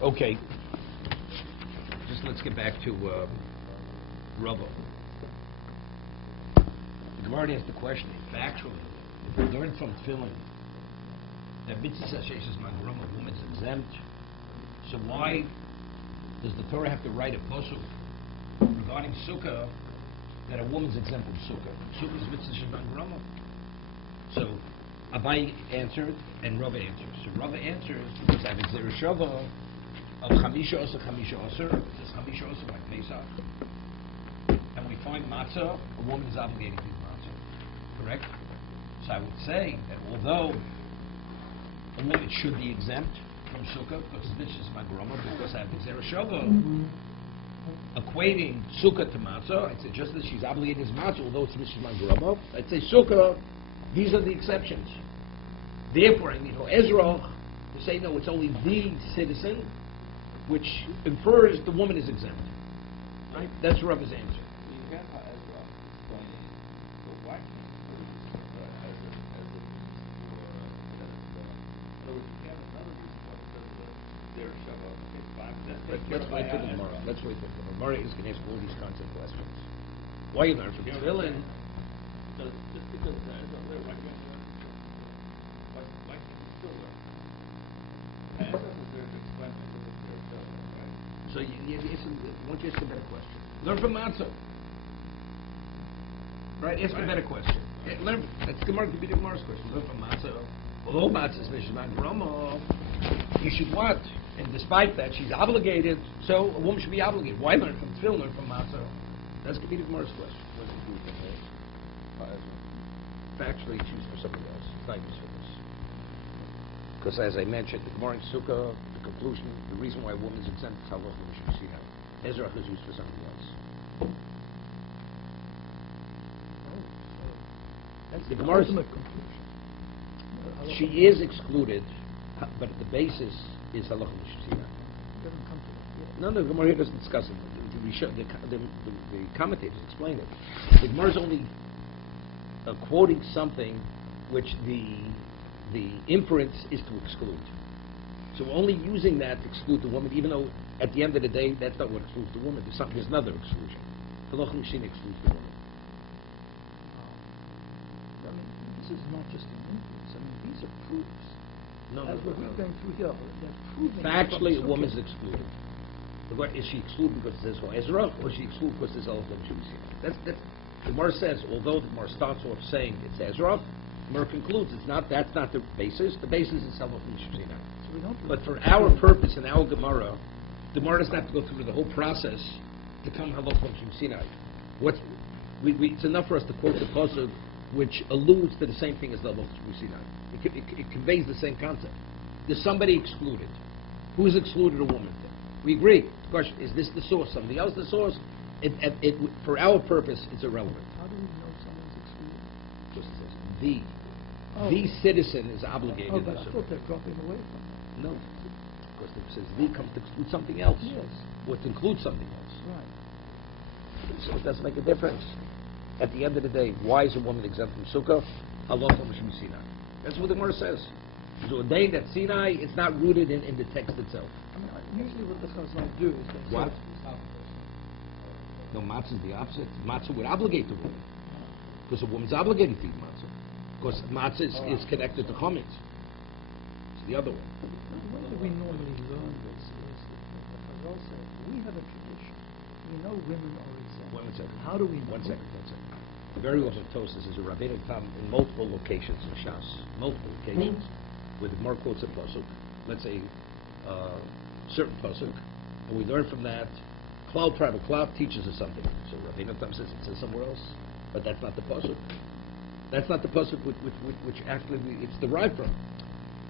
Okay. Just let's get back to Rava. The Gemara asked the question, factually, if we learn from Tefillin that mitzvah sashes magrama, a woman's exempt, so why does the Torah have to write a pasuk regarding sukkah that a woman's exempt from sukkah? Sukkah is mitzvah sashes magrama. So Abai answered and Rava answers. So Rava answers because I have a shava of chamisha osir, it's chamisha osir like Pesach, and we find matzah, a woman is obligated to eat matzah, correct? So I would say that although a woman should be exempt from sukkah because this is my groma, because I have the shava equating sukkah to matzah, I'd say just as she's obligated as matzah, although it's this is my groma, I'd say sukkah. These are the exceptions. Therefore, I need Ezra to say no, it's only the citizen, which infers the woman is exempt. Right? That's Rava's answer. You have Ezra explaining the why can't Ezra so we have another reason why it says their Shabbat. Let's wait for the Gemara. Let's wait for the Gemara. Is going to ask all these concept questions. Why you learn from Tefillin? Just because Ezra there, why can't why can't you still learn? Ezra was there to explain the their Shabbat, right? So you want you to ask a better question. Learn from Matzah. Right? Ask a better question. Learn. That's Gemara. Could be the Gemara's question. Learn from Matzah. Although Matzah is Mishman Groma, you should what? And despite that, she's obligated. So a woman should be obligated. Why learn from Tefillin? Learn from Matzah. That's could be the Gemara's question. What does it do with the Factually, choose for something else. It's not used for this. Because as I mentioned, the Gemara in Sukkah, the conclusion, the reason why a woman is exempt is how often we should see that. Ezra is used for something else. That's the the Gemara's ultimate conclusion. She is excluded, but the basis is halacha l'shusina. Doesn't come to it. No, the Gemara here doesn't discuss it. The commentators explain it. The Gemara is only quoting something which the inference is to exclude. So we're only using that to exclude the woman, even though at the end of the day, that's not what excludes the woman. There's another exclusion. Halacha l'shusina excludes the woman. I mean, this is not just an inference. I mean, these are proofs. No, As what we're going through here, they're proving. Factually, a woman is excluded. Is she excluded because it says Ezra, or is she excluded because there's halacha l'shusina? That's the Gemara says, although the Gemara starts off saying it's Ezra, the Gemara concludes that's not the basis. The basis is halacha l'shusina. But for our purpose in our Gemara, the Gemara doesn't have to go through the whole process to come halacha l'shusina. It's enough for us to quote the pasuk, which alludes to the same thing as the halacha l'shusina. It conveys the same concept. There's somebody excluded. Who is excluded? A woman. We agree. The question is this the source? Somebody else the source? For our purpose, it's irrelevant. How do we know someone's excluded? Just says the citizen is obligated. Oh, but I thought they're dropping away from it. No, because it says the comes to exclude something else. Yes. Or to include something else. Right. So it doesn't make a difference. At the end of the day, why is a woman exempt from sukkah? Halacha l'shusina. That's what the Gemara says. It's ordained at Sinai. It's not rooted in the text itself. I mean, usually what the Chazal do is they What? say, No, matzah is the opposite. Matzah would obligate the woman. Because a woman's obligated to eat matzah. Because matzah is connected to chametz. It's the other one. the way that we normally learn this is that the Chazal said, we have a tradition. We know women are exempt. One second. How do we know? One second. Very often Tosas is a rabbinic tam in multiple locations in Shas. Multiple occasions. With more quotes of pasuk. Let's say certain pasuk. And we learn from that. Cloud Tribal Cloud teaches us something. So Rabbeinu Tam says it says somewhere else, but that's not the pasuk. That's not the pasuk which actually it's derived from.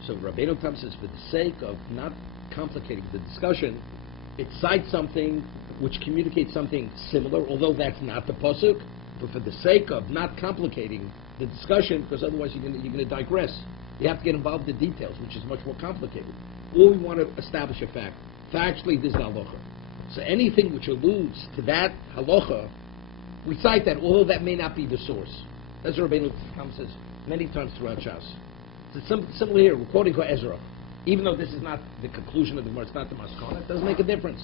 So Rabbeinu Tam says, for the sake of not complicating the discussion, it cites something which communicates something similar, although that's not the pasuk. But for the sake of not complicating the discussion, because otherwise you're going to digress. You have to get involved in the details, which is much more complicated. Or we want to establish a fact. Factually, this is halacha. So anything which alludes to that halacha, we cite that, although that may not be the source. That's what Rabbeinu Tam says many times throughout Shas. It's similar here. We're quoting Ezra. Even though this is not the conclusion of the Gemara, it's not the Maskana, it doesn't make a difference.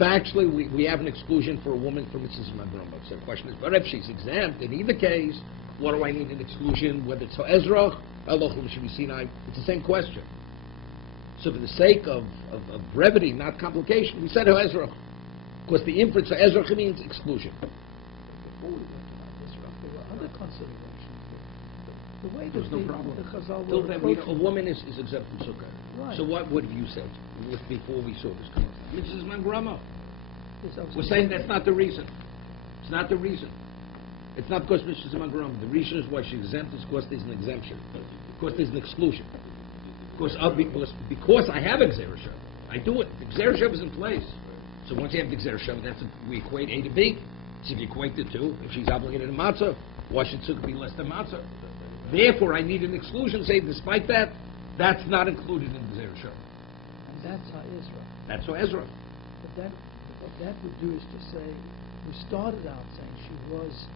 Factually, we have an exclusion for a woman from Mrs. Magrama. So the question is, but if she's exempt, in either case, what do I need an exclusion, whether it's Ezra, Elohim should be Sinai? It's the same question. So for the sake of brevity, not complication, we said Ezra. Because the inference for Ezra means exclusion. Before we went to Ezra, there were other considerations. The way There's that no problem. the Chazal Till were then, a woman is exempt from Sukkah. Right. So what have you said before we saw this come up? Mrs. Magrama. Yes, I was We're saying that's not the reason. It's not the reason. It's not because Mrs. Magrama. The reason is why she's exempt is because there's an exemption. Because there's an exclusion. Because I have a Gzera Shava. I do it. The Gzera Shava is in place. So once you have the Gzera Shava, we equate A to B. So if you equate the two, if she's obligated in matzah, why should Sukkah be less than matzah? Therefore, I need an exclusion. Say, despite that, that's not included in the Gzera Shava. And that's how Ezra. That's how Ezra. But what that would do is to say, we started out saying she was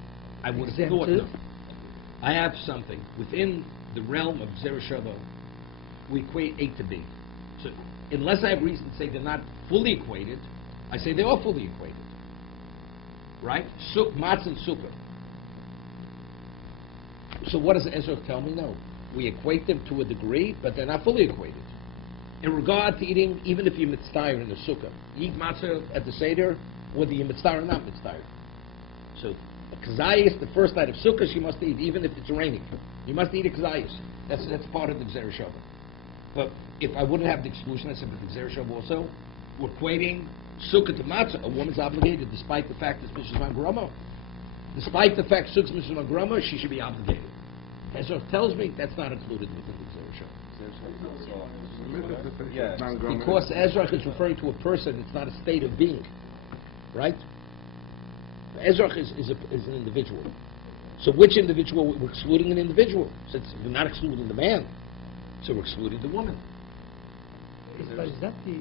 I would have exempted. thought, no. I have something within the realm of Gzera Shava. We equate A to B. So unless I have reason to say they're not fully equated, I say they are fully equated. Right? Matzah and Sukkah. So what does Ezra tell me? No. We equate them to a degree, but they're not fully equated. In regard to eating, even if you're mitzvah in the Sukkah, you eat matzah at the Seder, whether you're mitzvah or not mitzvah. So a kazayis, the first night of Sukkah, she must eat, even if it's raining. You must eat a kazayis. That's part of the Gzera Shava. But if I wouldn't have the exclusion, I said, but the Gzera Shava also, we're equating Sukkah to matzah. A woman's obligated, despite the fact that Mrs. Magrama. Despite the fact Sukkah is Mrs. Magrama, she should be obligated. Ezra tells me that's not included within the Gzera Shava. Because Ezra is referring to a person, it's not a state of being. Right? Ezra is an individual. So which individual? We're excluding an individual. Since we're not excluding the man, so we're excluding the woman. But is that the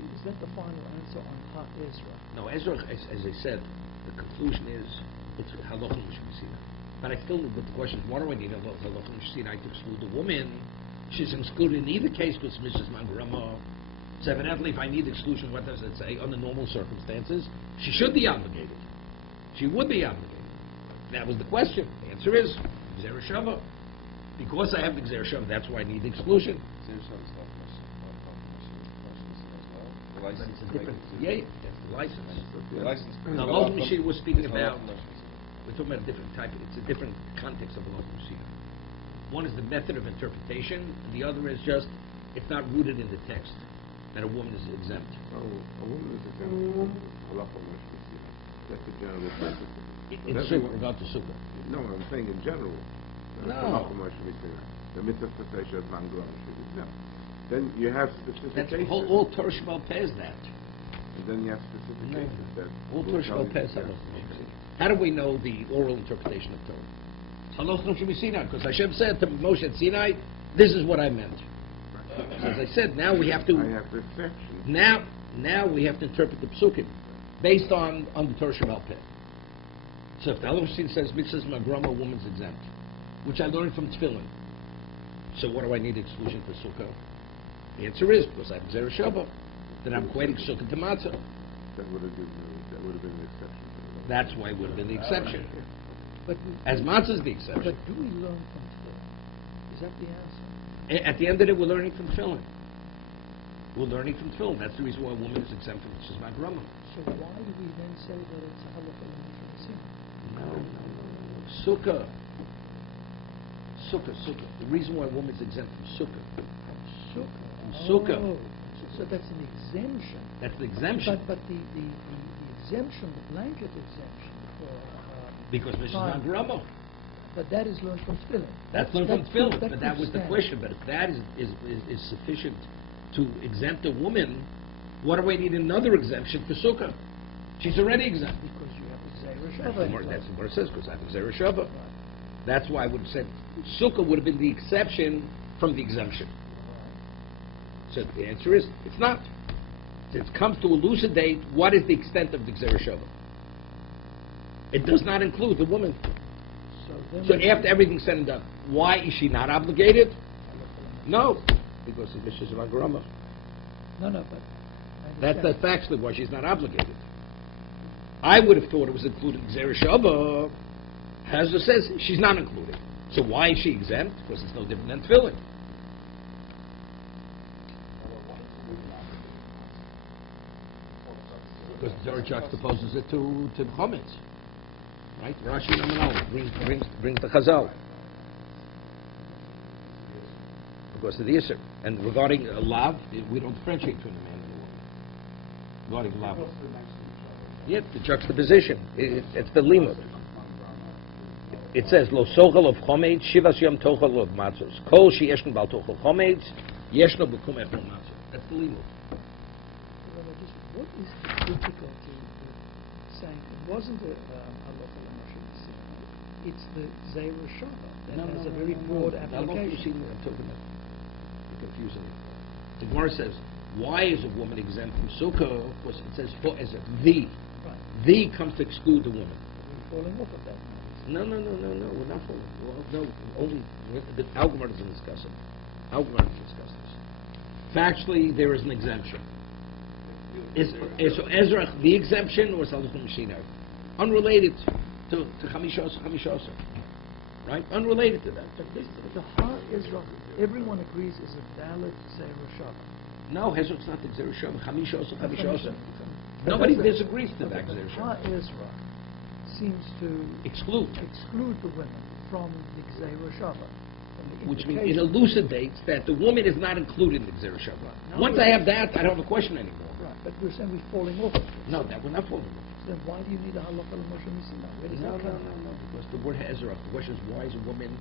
final answer on Ha Ezra? No, Ezra, as I said, the conclusion is it's halachah l'shmisina. But but the question is, why do I need halachah l'shmisina to exclude the woman? She's excluded in either case because Mrs. Magrama. So evidently, if I need exclusion, what does it say? Under normal circumstances, she should be obligated. She would be obligated. That was the question. The answer is Gzera Shava. Because I have the Gzera Shava, that's why I need the exclusion. But it's a different, that's the license. The license. Now, Loth Machine was speaking about, we're talking about a different type, it's a different context of a Loth Machine. One is the method of interpretation, and the other is just, it's not rooted in the text, that a woman is exempt. Oh, a woman is exempt. That's the general principle. In regard to Sukkah. No, I'm saying in general. No. The mitzvah to say Shed Manglam should be exempt. Then you have specific That's cases. all Torah Shebal Pez that. And then you have specific cases that... All Torah Shebal Pez Haloch Mishmisina. How do we know the oral interpretation of Torah? Haloch Mishmisina, because Hashem said to Moshe at Sinai, this is what I meant. So as I said, now we have to... I have exceptions. Now we have to interpret the psukim based on the Torah Shebal Pez. So if the Haloch Mishmisina says, Mitzvahs Magrama, woman's exempt, which I learned from Tefillin. So what do I need exclusion for Sukkah? The answer is, because I have Gzera Shava, then I'm equating Sukkah to Matzah. That would have been the exception. That's why it would have been the exception. But As Matzah is the exception. But do we learn from Tefillin? Is that the answer? At the end of it, we're learning from Tefillin. We're learning from Tefillin. That's the reason why a woman is exempt from Mitzvahs Magrama. So why do we then say that it's a halacha l'mishra? No. Sukkah. The reason why a woman is exempt from Sukkah. Sukkah. Oh, so that's an exemption. That's the exemption. But the exemption, the blanket exemption for... Because Mrs. fine. Magrama. But that is learned from Tefillin. That's learned from Tefillin. But that was the stand. question. But if that is sufficient to exempt a woman, what do I need another exemption for Sukkah? She's already exempt. Because you have a Gzera Shava. That's what it says, because I have a Gzera Shava. That's why I would have said Sukkah would have been the exception from the exemption. So the answer is, it's not. It comes to elucidate what is the extent of the Gzera Shava. It does not include the woman. So after everything's said and done, why is she not obligated? No, because of Mrs. Magrama. No, but I That's understand. factually why she's not obligated. I would have thought it was included in Gzera Shava. Hazar says she's not included. So why is she exempt? Because it's no different than tefillin. Because Zohar juxtaposes it to the comments. Right? Rashi Namanal brings the Chazal. Because of the Yisr. And regarding Lav, we don't differentiate between the man and the woman. Regarding Lav. Yeah, the juxtaposition. It's the limud. It says, Lo sochel of chomed, shivas yom tochel of matzos. Kol she yeshno bal tochel chomed, yeshno b'kum echol matzos. That's the limud. What is the difficulty with saying it wasn't a halacha l'moshe b'sinai? It's the Zera Shava that has a very broad application. I'm talking about. You're confusing it. The Gemara says, why is a woman exempt from sukkah? Because it says, for as a the. Right. The comes to exclude the woman. We're falling off of that now. No, we're not falling. Well, no, only, our Gemara doesn't discuss it. Our Gemara doesn't discuss this. Factually, there is an exemption. Is Ezra the exemption or Salachum Mishina? Unrelated to Chamishos. Right? Unrelated to that. The Har Ezra, everyone agrees, is a valid Zera Shava. No, Hezrok's not the Gzera Shava. Chamishos. Nobody disagrees to that Gzera Har Shava. Ezra seems to Exclude. the women from the Gzera Shava. Which means it elucidates that the woman is not included in the Gzera Shava. Once I have that, I don't have a question anymore. Right, but we're saying we're falling off of it. No, that we're not falling off. So then why do you need a halacha l'moshe b'sinai? Where does that come from? Because the word Ezra, the question is, why is a woman,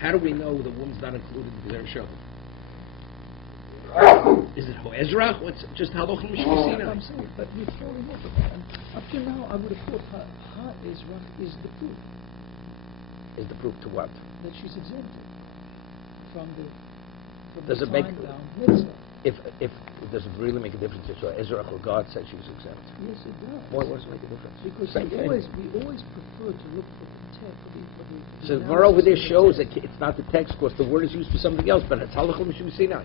how do we know the woman's not included in the Gzera Shava? Is it Ezra? What's just halach I'm l'mishpasina? saying, but we're falling off of that. And up to now, I would have thought Har Ezra is the proof Is the proof to what? that she's exempted from Does the it make- time-bound mitzvah. If does it really make a difference? So Ezra or God said she was exempt. Yes, it does. Why does it make a difference? Because Same thing. we always prefer to look for the text. So the Gemara over there shows that it's not the text because the word is used for something else, but it's halachah m'shubisina.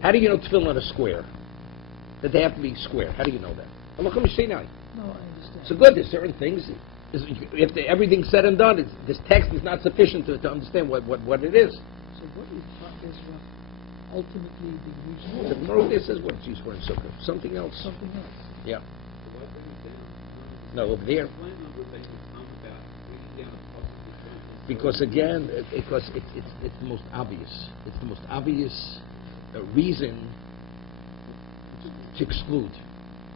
How do you know tefillin are square? That they have to be square. How do you know that? Halachah m'shubisina. No, I understand. So good, there's certain things. If everything's said and done, this text is not sufficient to understand what it is. So what is Har Ezra ultimately being used for? The Gemara over there says what it's used for in Sukkah. Something else. Something else. Yeah. No, over there. Because again, because it's the most obvious. It's the most obvious reason to exclude.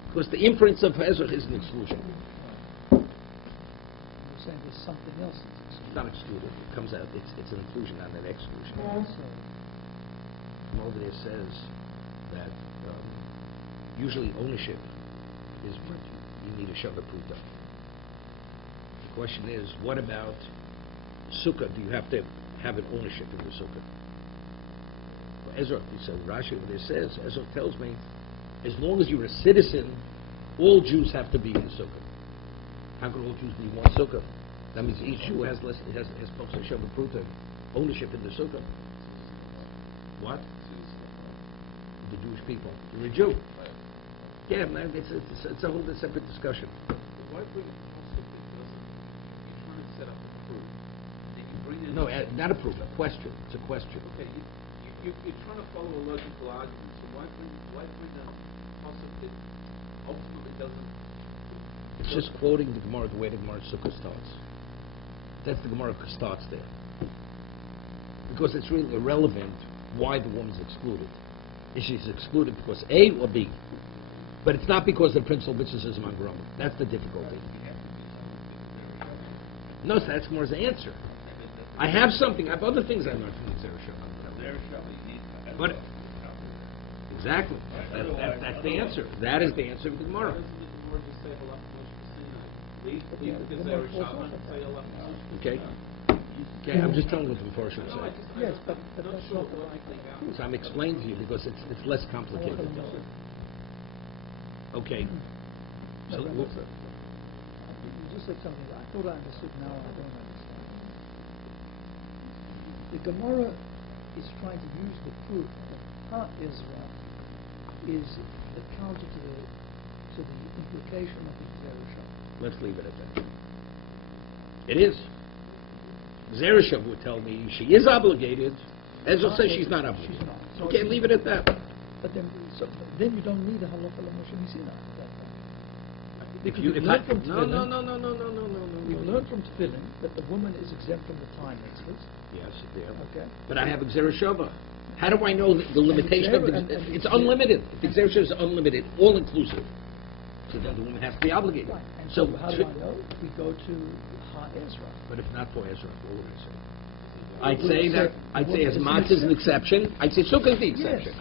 Because the inference of Ezra is an exclusion. You're saying there's something else that's It's not excluded. It comes out. It's an inclusion, not an exclusion. also. From over there says that usually ownership is what you need a Shavah proof of. The question is, what about Sukkah? Do you have to have an ownership in the Sukkah? Well, Ezra, so Rashi over there says, Ezra tells me, as long as you're a citizen, all Jews have to be in the Sukkah. How can all Jews be in one Sukkah? That means each Jew has supposed to Shavah proof of ownership in the Sukkah. What? The Jewish people. You're a Jew. Yeah, man, it's a whole separate discussion. Why bring it also because you're trying to set up a proof. Then you bring in... No, not a proof, a question. It's a question. Okay, you're trying to follow a logical argument, so why bring a concept that ultimately doesn't... It's just quoting the Gemara the way the Gemara Sukkah starts. That's the Gemara starts there. Because it's really irrelevant why the woman's excluded. Is she's excluded because A or B? But it's not because the principal mitzvah is mangrama. That's the difficulty. No, so that's Gemara's answer. I have something. I have other things I learned from the Zera Shava. But exactly, that's the answer. That is the answer of the Gemara. Okay. Okay, I'm just telling you what the Mepharshim say. Yes, but that's not the right. So I'm explaining to you because it's less complicated. Okay. So You just said something that I thought I understood, now I don't understand. The Gemara is trying to use the proof that Har Ezra is the counter to the implication of the Zerusha. Let's leave it at that. It is. Zerusha would tell me she is obligated. Ezra says she's not obligated. She's not. So Okay, leave it at that. But then you don't need a halacha l'moshe misina at that point. Because You- we've if I- learned from no, tefillin. no, no, no, no, no, no, no, We've no. learned from tefillin that the woman is exempt from the time mitzvahs. Yes, there. Okay. But I have Xereshava. How do I know the limitation of the... and It's unlimited. The Xereshava is unlimited, all-inclusive. So then the woman has to be obligated. Right. And So, so how do I know? We go to Ha Ezra. But if not for Ezra, what would I say? I'd say as It's an Matzah is an exception. I'd say Sukkah is the exception.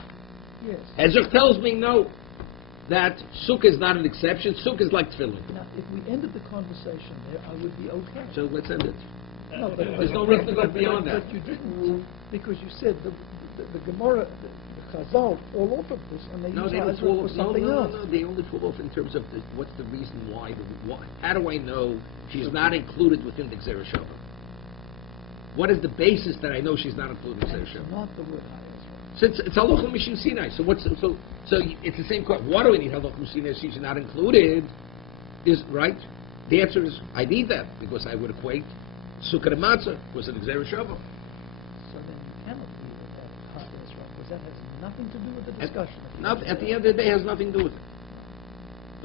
Yes. Ezra tells me no, that Sukkah is not an exception. Sukkah is like tefillin. Now, if we ended the conversation there, I would be okay. So let's end it. No, but There's no reason to go beyond that. But you didn't, because you said the Gemara, the Chazal fall off of this, and they No, use they don't Ezra fall for off. No, something no, else. no. They only fall off in terms of what's the reason why. How do I know she's not included within the Xereshava? What is the basis that I know she's not included in the And it's Xereshava? not the word Ha Ezra. Since it's Halacha Mishin Sinai, so it's the same question. Why do I need Halacha Mishin Sinai if she's not included? Is right? The answer is I need that because I would equate Sukkah and Matzah was an Xereshava. So then you cannot leave it at Ha Ezra, because that has nothing to do with the discussion. At the end of the day, it has nothing to do with it.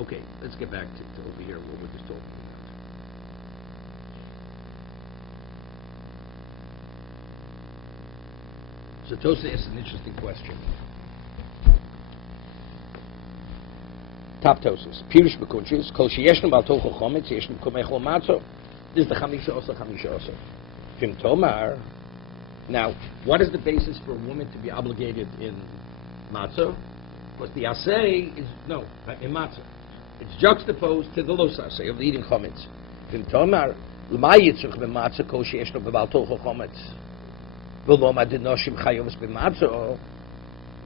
Okay, let's get back to over here what we're just talking about. So Tosa asked an interesting question. Top Tosas. Pirush Bekunches, Kol Sheyeshnu Bal Tocho Chometz, Yeshnu Komechol Matzo. This is the Chamisha Osa. Kim Tomar. Now, what is the basis for a woman to be obligated in matzah? Because the asay is, no, in matzah. It's juxtaposed to the los asay of the eating chometz. Kim Tomar, L'ma Yitzruch b'matzah kol sheyeshnu b'bal tocho chometz. V'lo ma denoshim chayovus b'matzah.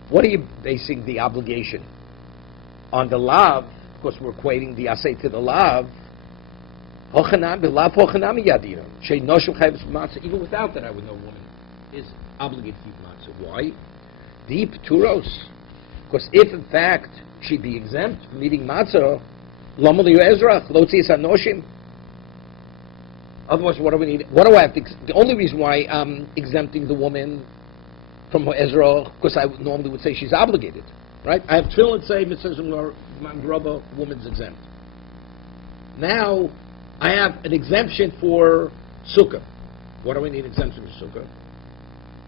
What are you basing the obligation? On the lav, of course we're equating the asay to the lav. Hochanam b'lav hochanam yadira. Shei noshim chayovus b'matzah. Even without that, I would know a woman is obligated to eat matzah. Why? Deep turos. Because if in fact she'd be exempt from eating matzah, lama liyu ezrach, lo tzis anoshim. Otherwise, what do we need? What do I have to? The only reason why I'm exempting the woman from her ezrach, because I normally would say she's obligated, right? I have tefillin say mitzvah mandraba, woman's exempt. Now I have an exemption for sukkah. What do I need exemption for sukkah?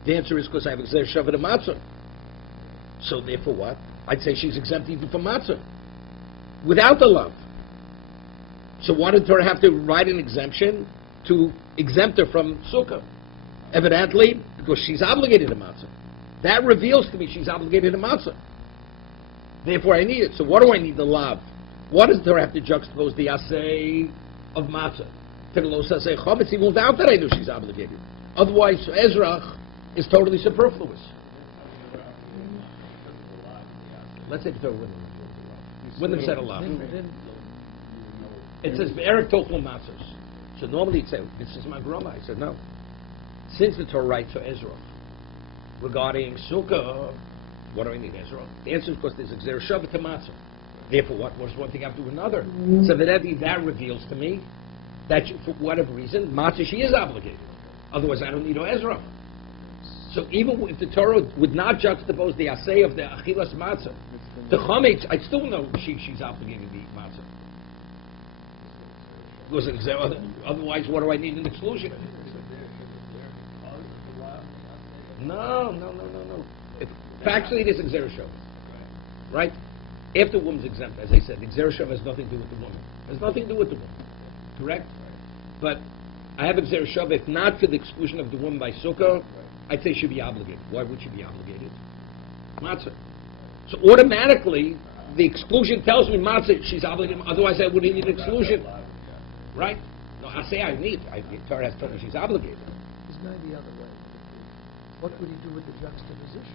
The answer is because I have Xer Shavat of Matzah. So therefore what? I'd say she's exempt even from Matzah. Without the love. So why did Torah have to write an exemption to exempt her from Sukkah? Evidently, because she's obligated to Matzah. That reveals to me she's obligated to Matzah. Therefore I need it. So what do I need the love? What does Torah have to juxtapose the Asay of Matzah? To the Lo Sasei Chometz, even without that I knew she's obligated. Otherwise, Ezra is totally superfluous. Let's say the Torah wouldn't have said a lot. It says Erev Tochel Matzos. So normally it'd say, this is my grandma. I said, no. Since the Torah writes for Ezra regarding Sukkah, what do I need Ezra? The answer is because there's a Xer Shabbat to Matzah. Therefore, what does one thing have to do with another? So that reveals to me that for whatever reason, Matzah she is obligated. Otherwise, I don't need Ezra. So even if the Torah would not juxtapose the asay of the achilas matzah, the chometz, I still know she's obligated to eat matzah. Because otherwise, what do I need an exclusion? No. Factually, it is exerishov, right? If the woman's exempt, as I said, exerishov has nothing to do with the woman. Has nothing to do with the woman, correct? But I have exerishov, if not for the exclusion of the woman by sukkah, I'd say she'd be obligated. Why would she be obligated? Matzah. So automatically, the exclusion tells me matzah, she's obligated. Otherwise, I wouldn't need an exclusion. Right? No, I say I need. The Torah has told me she's obligated. It's going the other way. What would he do with the juxtaposition?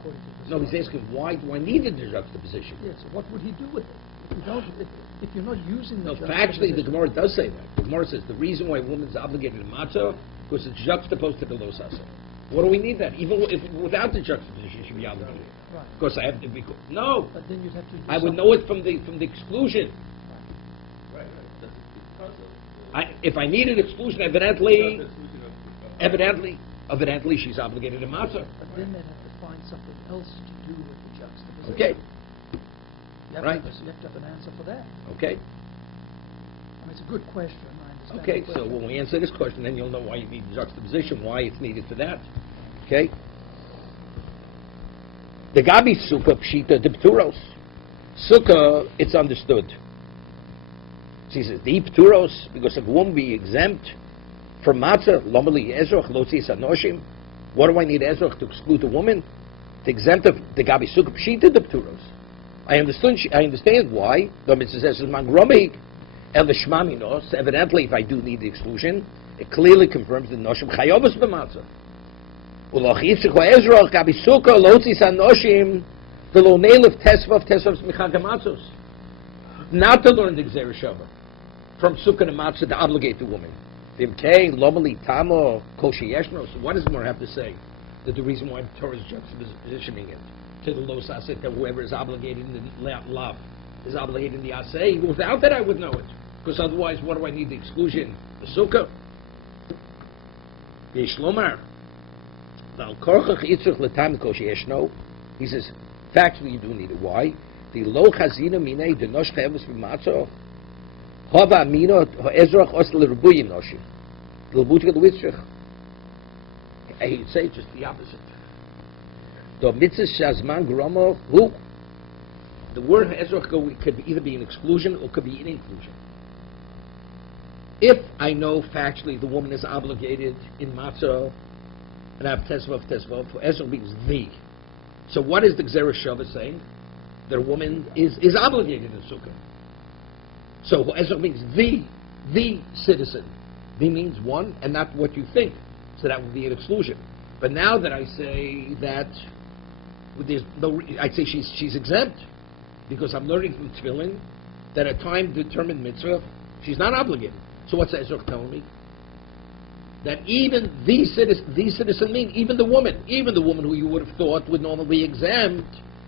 According to this No, he's asking, why do I need the juxtaposition? Yes, what would he do with it? If you're not using the No, factually, the juxtaposition. Gemara does say that. The Gemara says the reason why a woman's obligated to matzah because it's juxtaposed to the lo sasa. What do we need that? Even if without the juxtaposition, she should be obligated. Right. Because I have to be... No, But then you'd have to do I would something. know it from the exclusion. Right. That's because of. If I needed exclusion, evidently, she's obligated to matzah. But then they'd have to find something else to do with the juxtaposition. Okay, You have right. To, you have to have an answer for that. okay, I mean, it's a good question. I understand. okay. the So question. when we answer this question, then you'll know why you need juxtaposition, why it's needed for that. Okay? The Gabi Sukkah Pshita de Pturos. Sukkah, it's understood. She says, the Pturos, because if a woman be exempt from matzah, lomali ezroch, lotzis anoshim, what do I need ezroch to exclude a woman? To exempt of the Gabi Sukkah Pshita de Pturos. I understand why. The mitzvah says, mangromig, el shmaminos, evidently if I do need the exclusion, it clearly confirms the noshim chayovas b'matzah. Ulachif shekho ezroch, Gabi Sukkah, lotzis anoshim, the lonel of tesvav smichagamatzos. Not to learn the Gzera Shavah from Sukkah and Matzah to obligate the woman. Vimkei, lomali, tamo, koshi yeshno. So what does more have to say? That the reason why the Torah is juxtapositioning it to the lo saset, that whoever is obligated in the lav is obligated in the asay. Without that I would know it. Because otherwise, what do I need the exclusion? The Sukkah. Yeshlomar. Val korchach itzrich letam koshi yeshno. He says, factually you do need it. Why? The lo chazina mine de nosh chayavus b'matzo hava amino ha'ezrach os l'rubuyim noshim l'butika l'witzrich. He'd say just the opposite. The mitzvah shazman gromo who the word ha'ezrach could either be an exclusion or could be an inclusion. If I know factually the woman is obligated in matzah and I have tesvav, ha'ezrach means the. So what is the Gzera Shavah saying? That a woman is obligated in Sukkah. So Ezra means the citizen. The means one, and not what you think. So that would be an exclusion. But now that I say that there's no, I'd say she's exempt because I'm learning from Tefillin that a time-determined mitzvah, she's not obligated. So what's Ezra telling me? That even the citizen means even the woman who you would have thought would normally be exempt,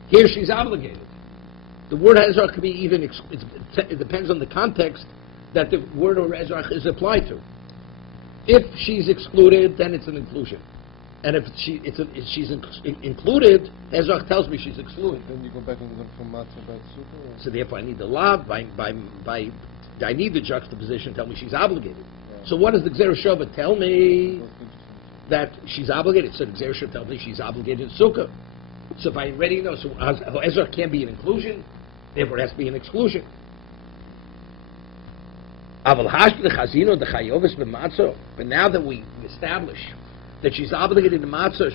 here she's obligated. The word Ezrach could be even, it depends on the context that the word or Ezrach is applied to. If she's excluded, then it's an inclusion. And if she's included, Ezrach tells me she's excluded. Then you go back and learn from Matzah about Sukkah? So therefore I need the lav, I need the juxtaposition, tell me she's obligated. Yeah. So what does the Gzera Shavah tell me? That she's obligated. So the Gzera Shavah tells me she's obligated in Sukkah. So if I already know, so Ezra can't be an inclusion, therefore it has to be an exclusion. But now that we establish that she's obligated to matzah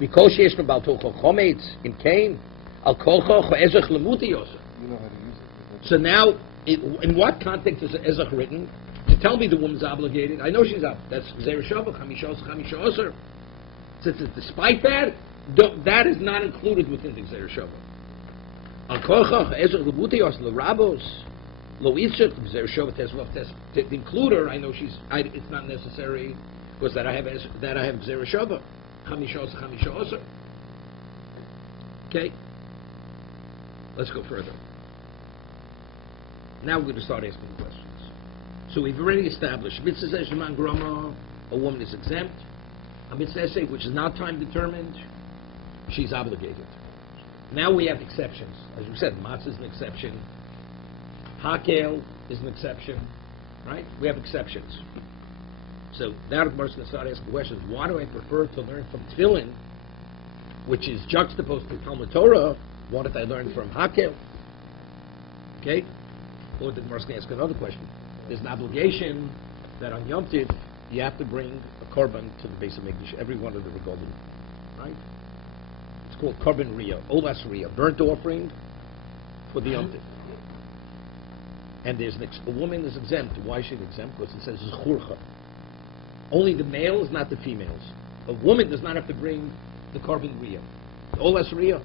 because she is from Baltocho Chometz in Cain, Al Kolcho Ezra Lemuti Yosef. You know how to use it. So now, in what context is Ezra written? To tell me the woman's obligated. I know she's up. That's Gzera Shavah, Chamisha Oser. Since despite that, that is not included within the Gzera Shavah. Al Kochach, Ezra Lebutios, L'Rabos, Lo Itzchak, Gzera Shavah, Tesvav, to include her, I know it's not necessary, because that I have Gzera Shavah, Chamisha Oser. Okay? Let's go further. Now we're going to start asking questions. So we've already established, Mitzvah Zeshman Grama, a woman is exempt. A Mitzvah Esei, which is not time determined, she's obligated. Now we have exceptions. As we said, Matzah is an exception. Hakel is an exception. Right? We have exceptions. So now the Gemara is going to start asking questions. Why do I prefer to learn from Tefillin, which is juxtaposed to Talmud Torah? Why did I learn from Hakel? Okay? Or the Gemara is going to ask another question. There's an obligation that on Yom Tov you have to bring a korban to the base of Mikdash, every one of the regalim. Right? It's called korban riyah, olas riyah, burnt offering for the Yom Tov. And there's a woman is exempt. Why is she exempt? Because it says zchurcha. Only the males, not the females. A woman does not have to bring the korban riyah. The olas riyah.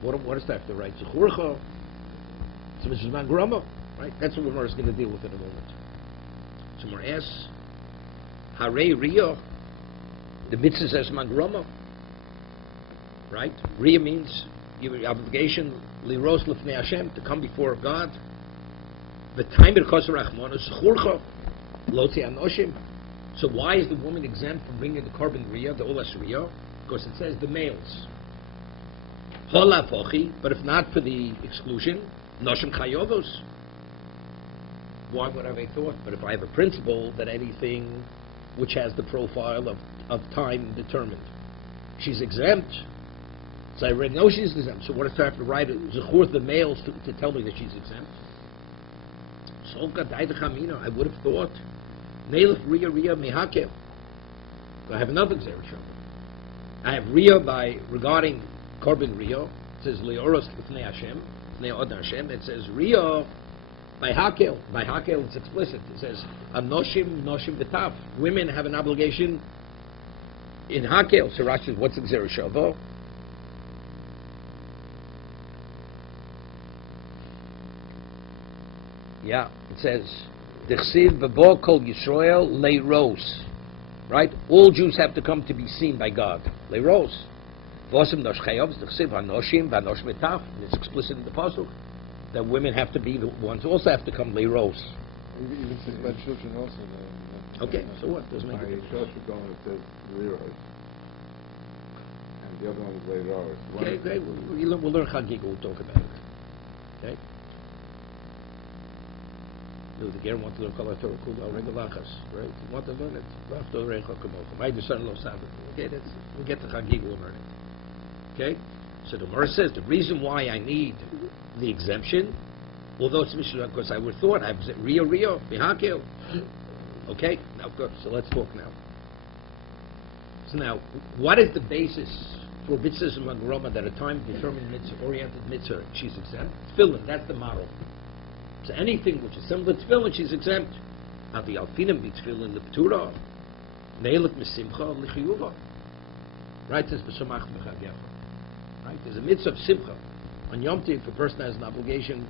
What does that have to write? Zchurcha. So Mrs. Man Grama. Right? That's what we're going to deal with in a moment. So we're asked, Hare Riyah, the mitzvah says Man Grama. right? Riyah means your obligation, liros lefnei Hashem, to come before God. V'taimer chosar rachmanos churcha loti anoshim. So why is the woman exempt from bringing the korban riyah, the olas riyah? Because it says the males. Holafochi, but if not for the exclusion, noshim chayovos. Why would I have a thought? But if I have a principle that anything which has the profile of time determined, she's exempt. So I already know she's exempt. So what if I have to write zechur the males to tell me that she's exempt? So I would have thought neilach riyah mehakel. I have another example. I have riyah by regarding korban riyah. It says leoros lifnei Hashem, lifnei od Hashem. It says riyah by hakel. By hakel, it's explicit. It says anoshim b'tav. Women have an obligation in hakel. So Rashi says, what's exer shavo? Yeah, it says Dechsiv b'bo kol Yisrael leiros. Right? All Jews have to come to be seen by God. Leiros. V'osim nosh chayovs dechsiv hanoshim v'anosh b'tav. It's explicit in the pasuk that women have to be the ones who also have to come leiros. Even says by children also. Okay, so what? Doesn't make a difference. It says Leroy. And the other one is Leroy. Okay, we'll learn Chagiga, we'll talk about it. Okay? No, the Ger wanted to learn Kalatorah Kula Regalachas, right? He wanted to learn it. My son loves Sabbath. Okay, we'll get to Chagiga, we'll learn it. Okay? So the Gemara says the reason why I need the exemption, although it's Mishnah, because I would have thought I was at Rio, Bihakel. Okay, now good. So let's talk now. So now, what is the basis for mitzvahs and magroma that a time determined mitzvah, oriented mitzvah, she's exempt? Tefillin, that's the model. So anything which is similar to tefillin, she's exempt. Avi alfinim be tefillin leptura, neilik misimcha lichiyuva. Right? Says b'shamach b'chagecha. Right? There's a mitzvah of simcha. On Yom Tov, if a person has an obligation,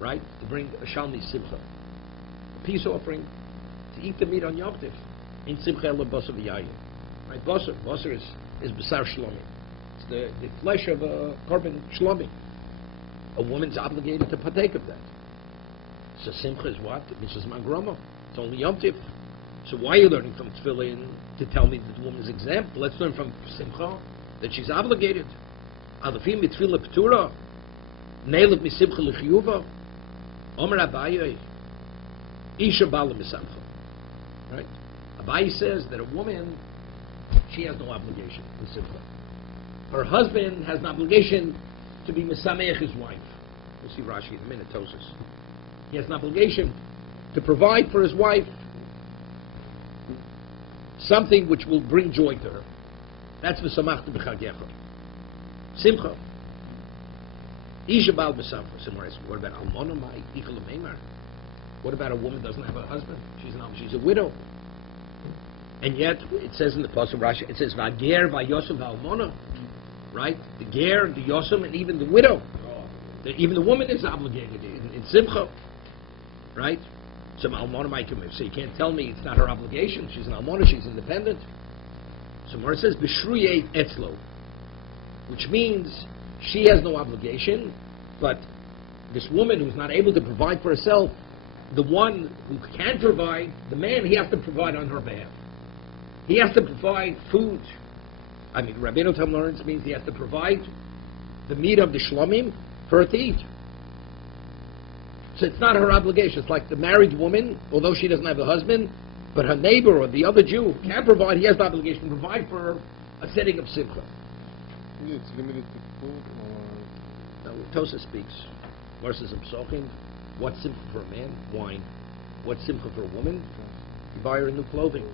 right, to bring a shalmi simcha, a peace offering, to eat the meat on Yom Tov, in simcha el basar v'yayin. Right? Basar is basar shlomi. It's the flesh of a korban shlomi. A woman's obligated to partake of that. So simcha is what? This is magroma. It's only Yom Tov. So why are you learning from tefillin to tell me that the woman is exempt? Let's learn from simcha that she's obligated. Alafim mitfila p'tura, neiluk misimcha l'chiyuva, omer Abaye, isha bala misamcha. Right? Abaye says that a woman, she has no obligation to simcha. Her husband has an obligation to be misameach his wife. We'll see Rashi in a minute, Tosus. He has an obligation to provide for his wife something which will bring joy to her. That's v'samachta b'chagecha. Simcha. Isha bal b'samcha. What about almona mai ikal meimar? What about a woman who doesn't have a husband? She's a widow. And yet it says in the pasuk Rashi, it says v'ager v'yosem v'almona. Right? The ger, the yosem, and even the widow. Even the woman is obligated in simcha. Right? So almona mai kumim. So you can't tell me it's not her obligation. She's an almona. She's independent. So where it says b'shruyei etzlo, which means she has no obligation, but this woman who's not able to provide for herself, the one who can provide, the man, he has to provide on her behalf. He has to provide food. I mean, Rabbeinu Tam Lawrence means he has to provide the meat of the shlomim for her to eat. So it's not her obligation. It's like the married woman, although she doesn't have a husband, but her neighbor or the other Jew can provide, he has the obligation to provide for her a setting of simcha. It's limited to food or... Now, Tosa speaks verses of Psochim. What's simcha for a man? Wine. What's simcha for a woman? You buy her new clothing.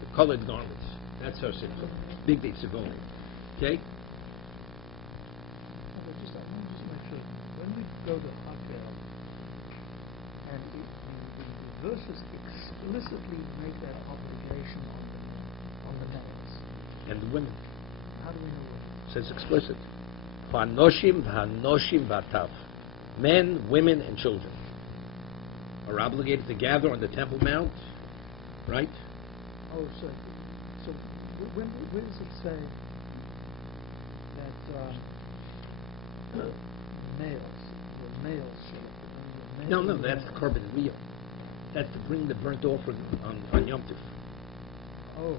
The colored garments. That's her simcha. Big tzivoni. Okay? Just make sure, when we go to Hakel, and the verses explicitly make that obligation on the males. And the women. How do we know what? It says explicit. V'anoshim v'hanoshim v'atav. Men, women, and children are obligated to gather on the Temple Mount, right? Oh, so when does it say males. The males should have to bring the No, males. that's the carbon real. That's to bring the burnt offering on Yom Tov. Oh,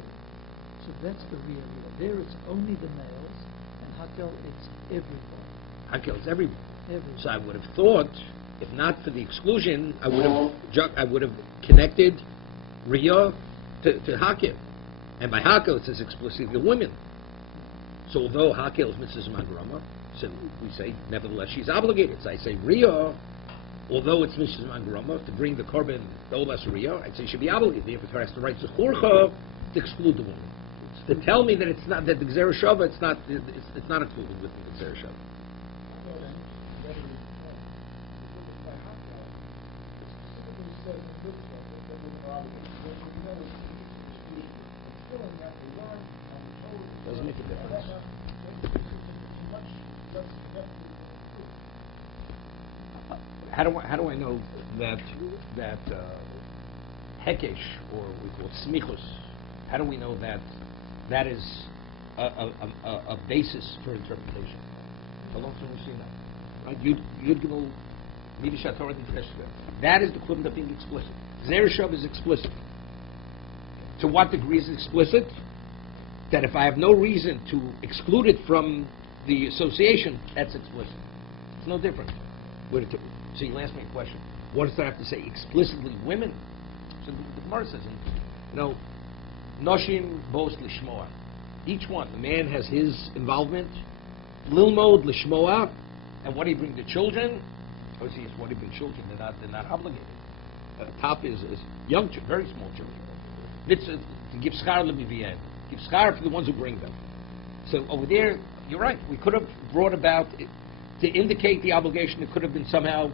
so that's the real rule. There it's only the males, and Hakel it's everybody. Hakel is everyone. Everybody. So I would have thought, if not for the exclusion, I would have connected Riyah to Hakel. And by Hakel it says explicitly the women. So although Hakel is Mrs. Mangrama, so we say nevertheless she's obligated. So I say Riyah, although it's Mrs. Mangrama, to bring the carbon, the Olas Riyah, I'd say she should be obligated. Therefore her has to write Zechurcha to exclude the woman. To tell me that it's not, that the Gzera Shava, it's not included with the Gzera Shava. Doesn't make a difference. How do I know that hekesh, or we call it smichus? How do we know that is a basis for interpretation? How long have we seen that? Right? Yud Gimel Midish HaTorah D'Cheshver. That is the equivalent of being explicit. Zerushav is explicit. To what degree is it explicit? That if I have no reason to exclude it from the association, that's explicit. It's no different. So you'll ask me a question. What does that have to say? Explicitly women? So the Gemara says, Noshim Bos Lishmoa. Each one, the man has his involvement. Lilmod Lishmoa. And what do you bring the children? Obviously, it's what do you bring children? They're not obligated. Top is young children, very small children. Mitzvah to give schar l'mivien. Give schar for the ones who bring them. So over there, you're right. We could have brought about to indicate the obligation. It could have been somehow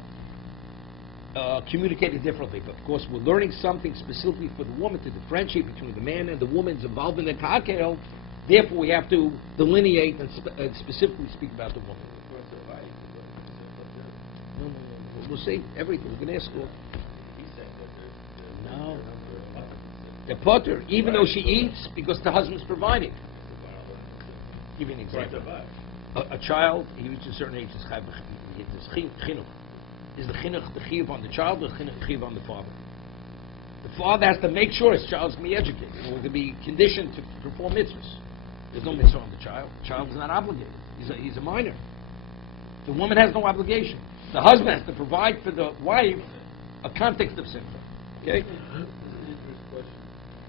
communicated differently. But of course, we're learning something specifically for the woman to differentiate between the man and the woman's involvement in kakel. Therefore, we have to delineate and specifically speak about the woman. No. We'll see everything. We're going to ask her. No. The potter, even though she eats, because the husband's providing. Give you an example. A child, he reaches a certain age, is chinuch. Is the chinuch the chiyuv on the child or the chiyuv on the father? The father has to make sure his child's going to be educated. He's going to be conditioned to perform mitzvahs. There's no mitzvah on the child. The child is not obligated. He's a minor. The woman has no obligation. The husband has to provide for the wife a context of simcha. Okay? This is an interesting question.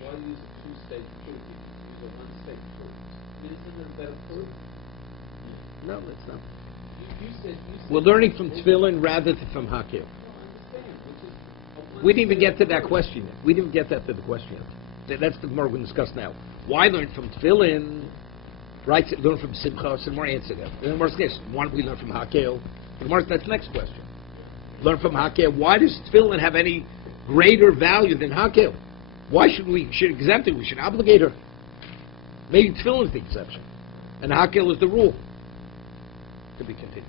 Why use a two-stage proof? Use a one-stage proof. Isn't it a better proof? No, it's not. You said We're learning from tefillin rather than from hakel. No, I understand. Which is We didn't even get to that question yet. We didn't get that to the question yet. That's the Gemara we're going to discuss now. Why learn from tefillin? Right? Learn from simcha. Some more answer that. Then why don't we learn from hakel? That's the next question. Learn from hakel. Why does tefillin have any greater value than hakel? Why should we exempt her? We should obligate her. Maybe tefillin is the exception, and hakel is the rule. To be continued.